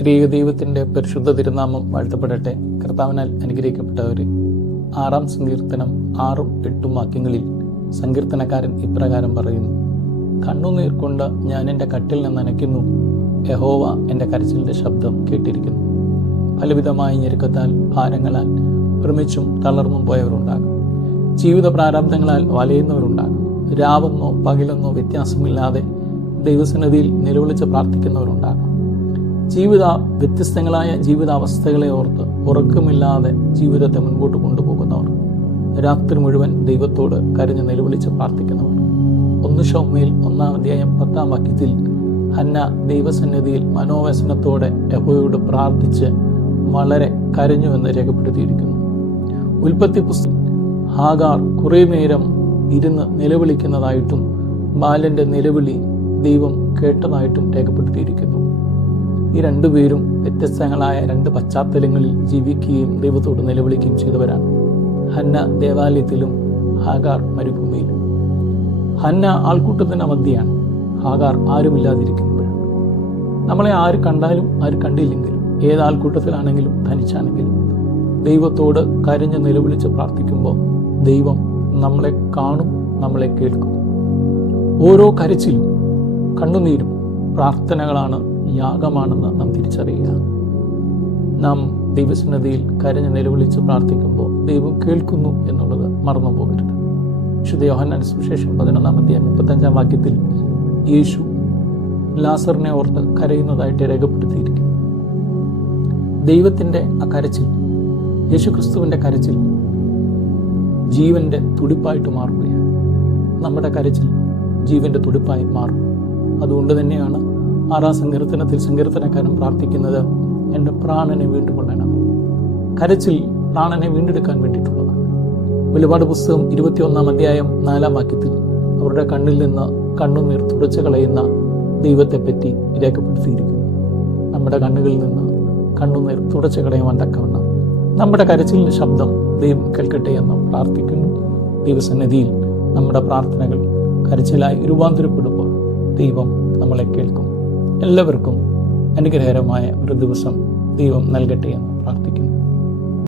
ത്രിയേക ദൈവത്തിൻ്റെ പരിശുദ്ധ തിരുനാമം വാഴ്ത്തപ്പെടട്ടെ. കർത്താവിനാൽ അനുഗ്രഹിക്കപ്പെട്ടവർ, 6-ാം സങ്കീർത്തനം 6ഉം 8ഉം വാക്യങ്ങളിൽ സങ്കീർത്തനക്കാരൻ ഇപ്രകാരം പറയുന്നു: കണ്ണുനീർ കൊണ്ട് ഞാൻ എൻ്റെ കട്ടിൽ നിന്ന് നനയ്ക്കുന്നു, യഹോവ എൻ്റെ കരച്ചിലിൻ്റെ ശബ്ദം കേട്ടിരിക്കുന്നു. പലവിധമായ ഞെരുക്കത്താൽ, ഭാരങ്ങളാൽ ഭ്രമിച്ചും തളർന്നും പോയവരുണ്ടാകും. ജീവിത പ്രാരാബ്ധങ്ങളാൽ വലയുന്നവരുണ്ടാകും. രാവെന്നോ പകലെന്നോ വ്യത്യാസമില്ലാതെ ദൈവസന്നിധിയിൽ നിലവിളിച്ച് പ്രാർത്ഥിക്കുന്നവരുണ്ടാകും. വ്യത്യസ്തങ്ങളായ ജീവിതാവസ്ഥകളെ ഓർത്ത് ഉറക്കമില്ലാതെ ജീവിതത്തെ മുൻപോട്ട് കൊണ്ടുപോകുന്നവർ, രാത്രി മുഴുവൻ ദൈവത്തോട് കരഞ്ഞ് നിലവിളിച്ച് പ്രാർത്ഥിക്കുന്നവർ. 1 ശമൂവേൽ 1-ാം അധ്യായം 10-ാം വാക്യത്തിൽ ഹന്ന ദൈവസന്നിധിയിൽ മനോവ്യസനത്തോടെ യഹോവയോട് പ്രാർത്ഥിച്ച് വളരെ കരഞ്ഞുവെന്ന് രേഖപ്പെടുത്തിയിരിക്കുന്നു. ഉൽപ്പത്തി പുസ്തകം ഹാഗാർ കുറേ നേരം ഇരുന്ന് നിലവിളിക്കുന്നതായിട്ടും ബാലന്റെ നിലവിളി ദൈവം കേട്ടതായിട്ടും രേഖപ്പെടുത്തിയിരിക്കുന്നു. ഈ രണ്ടുപേരും വ്യത്യസ്തങ്ങളായ 2 പശ്ചാത്തലങ്ങളിൽ ജീവിക്കുകയും ദൈവത്തോട് നിലവിളിക്കുകയും ചെയ്തവരാണ്. ഹന്ന ദേവാലയത്തിലും ഹാഗാർ മരുഭൂമിയിലും. ഹന്ന ആൾക്കൂട്ടത്തിൻ്റെ മധ്യയാണ്, ഹാഗാർ ആരുമില്ലാതിരിക്കുമ്പോഴാണ്. നമ്മളെ ആര് കണ്ടാലും ആര് കണ്ടില്ലെങ്കിലും, ഏത് ആൾക്കൂട്ടത്തിലാണെങ്കിലും തനിച്ചാണെങ്കിലും ദൈവത്തോട് കരഞ്ഞ് നിലവിളിച്ച് പ്രാർത്ഥിക്കുമ്പോൾ ദൈവം നമ്മളെ കാണും, നമ്മളെ കേൾക്കും. ഓരോ കരച്ചിലും കണ്ണുനീരും പ്രാർത്ഥനകളാണ്, യാഗമാണെന്ന് നാം തിരിച്ചറിയുക. നാം ദൈവസന്നിധിയിൽ കരഞ്ഞ് നിലവിളിച്ച് പ്രാർത്ഥിക്കുമ്പോൾ ദൈവം കേൾക്കുന്നു എന്നുള്ളത് മറന്നു പോകരുത്. വിശുദ്ധ യോഹന്നാൻ സുവിശേഷം 11-ാം അധ്യായം 35-ാം വാക്യത്തിൽ യേശു ലാസറിനെ ഓർത്ത് കരയുന്നതായിട്ട് രേഖപ്പെടുത്തിയിരിക്കുന്നു. ദൈവത്തിൻ്റെ ആ കരച്ചിൽ, യേശു ക്രിസ്തുവിൻ്റെ കരച്ചിൽ ജീവന്റെ തുടിപ്പായിട്ട് മാറുകയാണ്. നമ്മുടെ കരച്ചിൽ ജീവന്റെ തുടിപ്പായി മാറും. അതുകൊണ്ട് തന്നെയാണ് 6-ാം സങ്കീർത്തനത്തിൽ സങ്കീർത്തനക്കാരൻ പ്രാർത്ഥിക്കുന്നത്: എൻ്റെ പ്രാണനെ വീണ്ടുകൊള്ളണം. കരച്ചിൽ പ്രാണനെ വീണ്ടെടുക്കാൻ വേണ്ടിയിട്ടുള്ളതാണ്. വെളിപാട് പുസ്തകം 21-ാം അധ്യായം 4-ാം വാക്യത്തിൽ അവരുടെ കണ്ണിൽ നിന്ന് കണ്ണുനീർ തുടച്ചു കളയുന്ന ദൈവത്തെപ്പറ്റി രേഖപ്പെടുത്തിയിരിക്കുന്നു. നമ്മുടെ കണ്ണുകളിൽ നിന്ന് കണ്ണുനീർ തുടച്ചു കളയുവാൻ തക്കവണ്ണം നമ്മുടെ കരച്ചിലിൻ്റെ ശബ്ദം ദൈവം കേൾക്കട്ടെ എന്ന് പ്രാർത്ഥിക്കുന്നു. ദൈവസന്നിധിയിൽ നമ്മുടെ പ്രാർത്ഥനകൾ കരച്ചിലായി രൂപാന്തരപ്പെടുമ്പോൾ ദൈവം നമ്മളെ കേൾക്കും. എല്ലാവർക്കും അനുഗ്രഹകരമായ ഒരു ദിവസം ദൈവം നൽകട്ടെ എന്ന് പ്രാർത്ഥിക്കുന്നു.